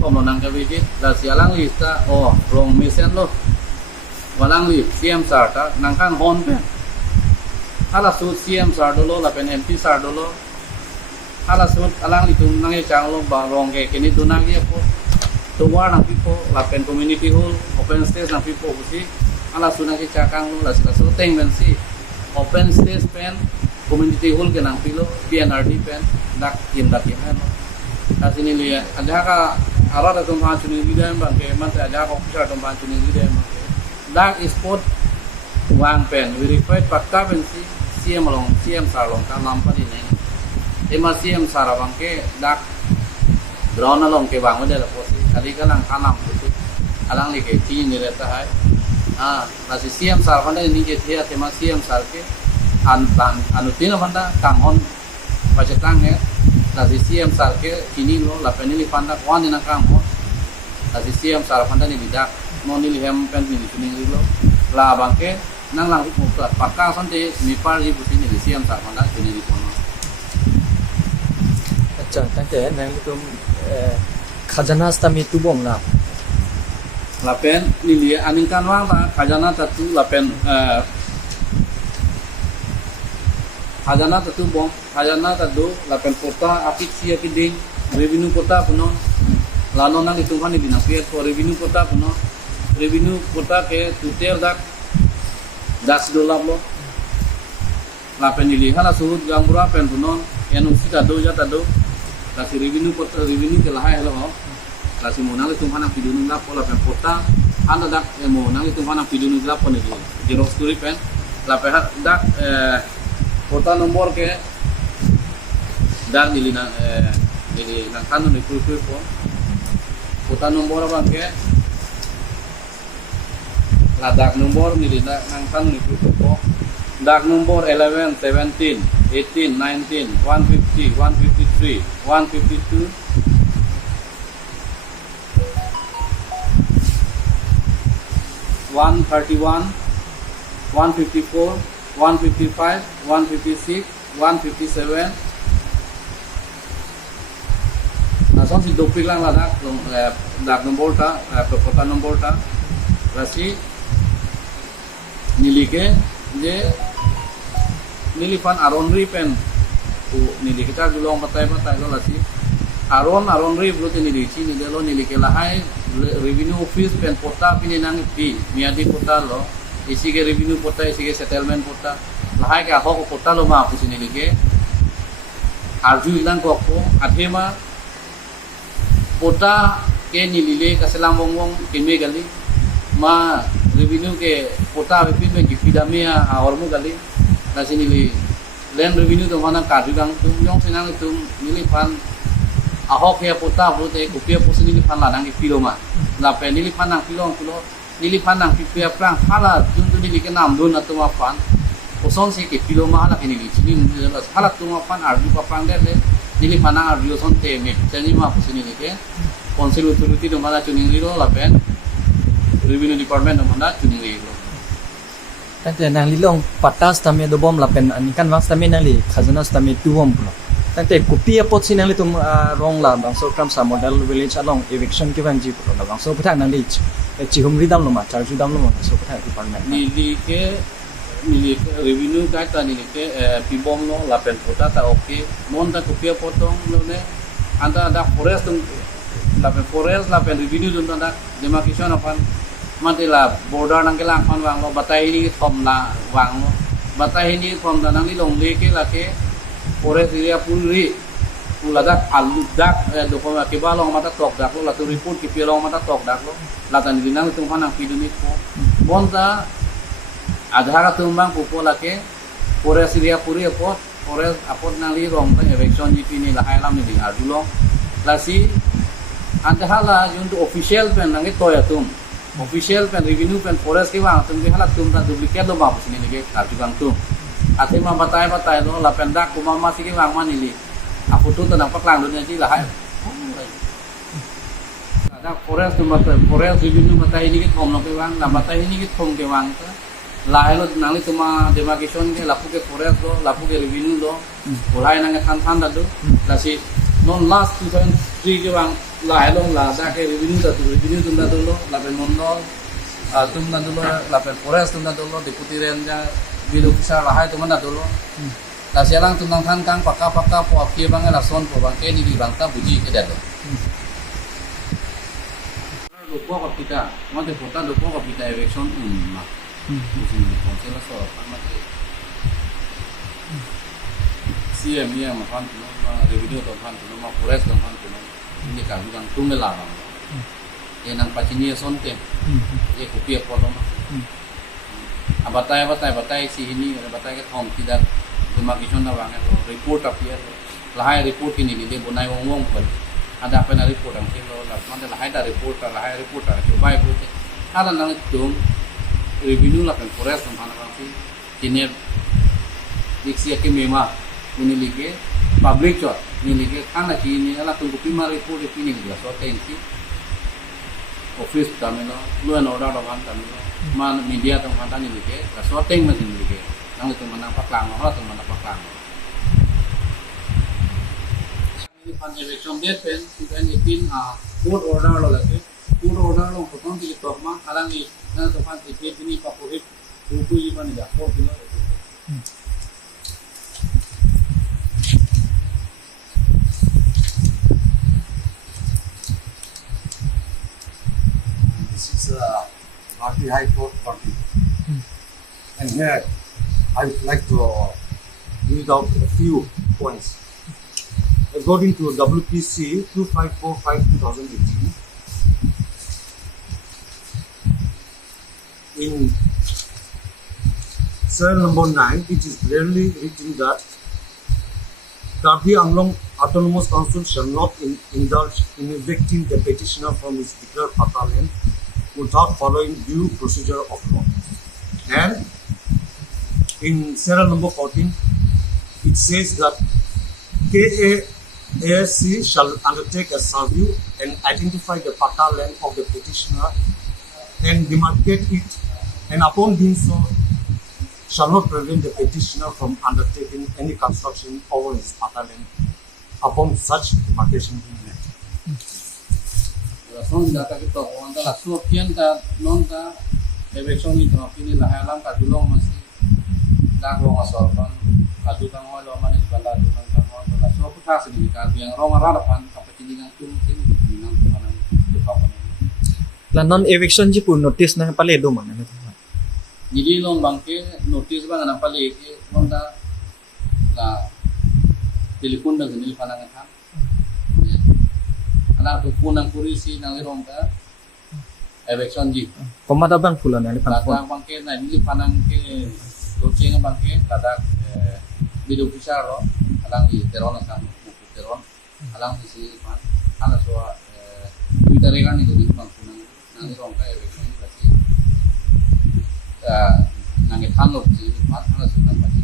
kom lo nang ka visit la sialang lista oh rong mesen lo walang li CM sarta nang kan hon pen hala su CM sardolo la pen MP sardolo hala su alang li tum nang e chang lo ba rong ke kini tunang ye po tuwar nang pipo la pen community hall open space nang pipo busi hala su nang ke chakang lo la sila su teng ben si open space pen community hall ke nang pilo PNRD pen dak tim dak tim lo kasini liya ada ka arada tum ha chuni lidam bang ke man ta ada ko officer tum ha chuni lidam dak sport wang pen verified pakka ben si CM long CM sarlong ka lampa ni ne ema CM sarawang ke dak drone long ke wang de la posi kali kalang kanam tu alang li ke ti ni reta hai nasi CM sar panda ni je thia tema CM sar ke an ban anutina panda kanghon pacetang he nasi CM sar ke kini lo la penili panda kwan ni na kanghon nasi CM sar panda ni bidak non ni hem pen ni ni lo la bangke nang lang ko pakka sante ni par ji busi ni CM sar panda kini ni kono अच्छा तंते नंग तुम खजाना stami tubom na lapen nili aningkan wang la khajana tatu lapen khajana tatu bom khajana tatu lapen kota apit sia kiding revenue kota puno lano nang itu kan di napiat ko revenue kota puno revenue kota ke tutel dak $10 lo lapen nili hala suhut gambura pen puno NOC tadu ja tadu kasi revenue kota revenue ke lahai lo kasi mo nang itong hanang pidunong la po la pen kota anda dak mo nang itong hanang pidunong la po ni Xerox story pen la pe dak kota nomor ke dak dili na kanun ni pul po kota nomor bang ke la dak nomor ni nang kanun ni pul po dak nomor 11 17 18 19 150 153 152 131, 154, 155, 156, 157. Nasong si dopik lang lah dak nombor ta, kota nombor ta. Rasi nilike je nilipan aronri pen nili kita dulong patai lo rasi aronri berarti nilici ni lo nilike lahai revenue office pen pota pininang pi miadi pota lo isi ke revenue pota isi ke settlement pota lahai ke ahok pota lo ma pusini lige arju ilang ko athema pota ke nilile kaselang wong kime gali ma revenue ke pota pin me gifidamia ahormu gali nasini li land revenue to mana kadu gang tum yong sinang tum nilipan ahok ya pota brute kupia pusini ni pan ladang kilo ma la pe nili panang kilo nili panang pipia prang hala juntu nili ke nam don atuma pan poson se ke kilo ma hala nili chini hala tuma pan ardu pa prang de nili panang ardu son te me chani ma pusini ni ke council authority do mala chuning ri lo la pe revenue department do mala chuning ri lo tante nang lilong patas stami do bom la pen ani kan wang stami nang li khazana stami tubom pulo tante kupia pot sinang litum rong la bang so kram sa model village along eviction ki bang ji pro la bang so putha nang li chi hum ridam lo ma charge dam lo ma so putha department nili ke revenue ka ta nili ke pibom lo la pen pota ta okay mon ta kupia potong lo ne anda da forest la pen revenue dun da demarcation apan mati la border nang ke lang pan wang lo batai ni thom la wang lo batai ni thom da nang li long le ke la ke forest area pulri puladak aludak dokoma ke balong mata tok dak lo la tu report ki pilong mata tok dak lo la tan dinang tung hanang piduni ko bonta adhara tumbang pupo la ke forest area puri apot forest apot nang li rong ta eviction ji pini la hailam ni ding adulong la si antahala juntu official pen nang to ya tum official pen revenue pen forest ki wang tum ki hala tum ta duplicate lo ba pusini ni ke arjugang tum ate ma batai lo la pendak kuma masih ki wang manili aku tu tanang paklang dunia ji lah hai ada forest tu mata forest revenue mata ini ki thom lo ke wang la mata ini ki thom ke wang ta la helo nangli tuma demarcation ke lapu ke forest lo lapu ke revenue lo ulai nang kan than da do la si non last 2003 ke wang la long la da ke revenue tum da dolo la pe non no tum da dolo la pe forest tum da dolo deputy ranger bidu kisah la hai tum da dolo la sialang tum nang than kang pakka po ke bang la son po bang ke ni bang ta buji ke da do lupa ko kita mo de pota lupa ko kita election ma konsel so amati CM ya ma kan revenue to kan ma forest to kan ini kan bukan tumela bang nang pachini son ke ko pia ko lo abatai si ini abatai ke thom tidak demarcation na bang report appear lahai report ini de bonai wong pun ada apa na report ang kilo la man lahai da report coba itu ada nang tum revenue la pen forest ang bang si kini diksi ke mema ini lige public chot ini lige kana kini ala tunggu pima report ini dia so tenki office tamino lu an order do kan tamino man media tong kan ini lige la so teng ma ini lige nang itu manang paklang ho tu manang paklang ini pan election date pen kita ni pin court order lo lagi court order lo ko kon ti to ma alang ni na to pan ti ni pa ko hit ku ji pan da ko kilo Bharati High Court party. And here I would like to read out a few points. According to WPC 2545-2018, in cell number 9, it is clearly written that Karbi Anglong Autonomous Council shall not indulge in evicting the petitioner from his declared Pata land without following due procedure of law. And in serial number 14, it says that KAASC shall undertake a survey and identify the Pata land of the petitioner and demarcate it, and upon doing so, shall not prevent the petitioner from undertaking any construction over his Pata land upon such demarcation being made. son data kita wanda la so pian ta non ta election ni to pini la halang ka dulong masih da ko ngasor kan ka du kang lo man ni banda du kang lo la so ko ta sini ka biang rong ra pan ka pini ngang tum tin minang panan du pa pan la non eviction ji pu notice na pale do man na jadi long bangke notice bang na pale ke wanda la telepon dan ni panangan ha anak tu punang polisi nang irong ka election ji pemada bang pula na lipan ladang bangke na ni panang ke loceng bangke ladang bidu pisar lo alang di teron sang teron alang di si pan ala so Twitter kan itu di bang punang nang irong ka election ji basi nang itan lo ji pan ala so nang basi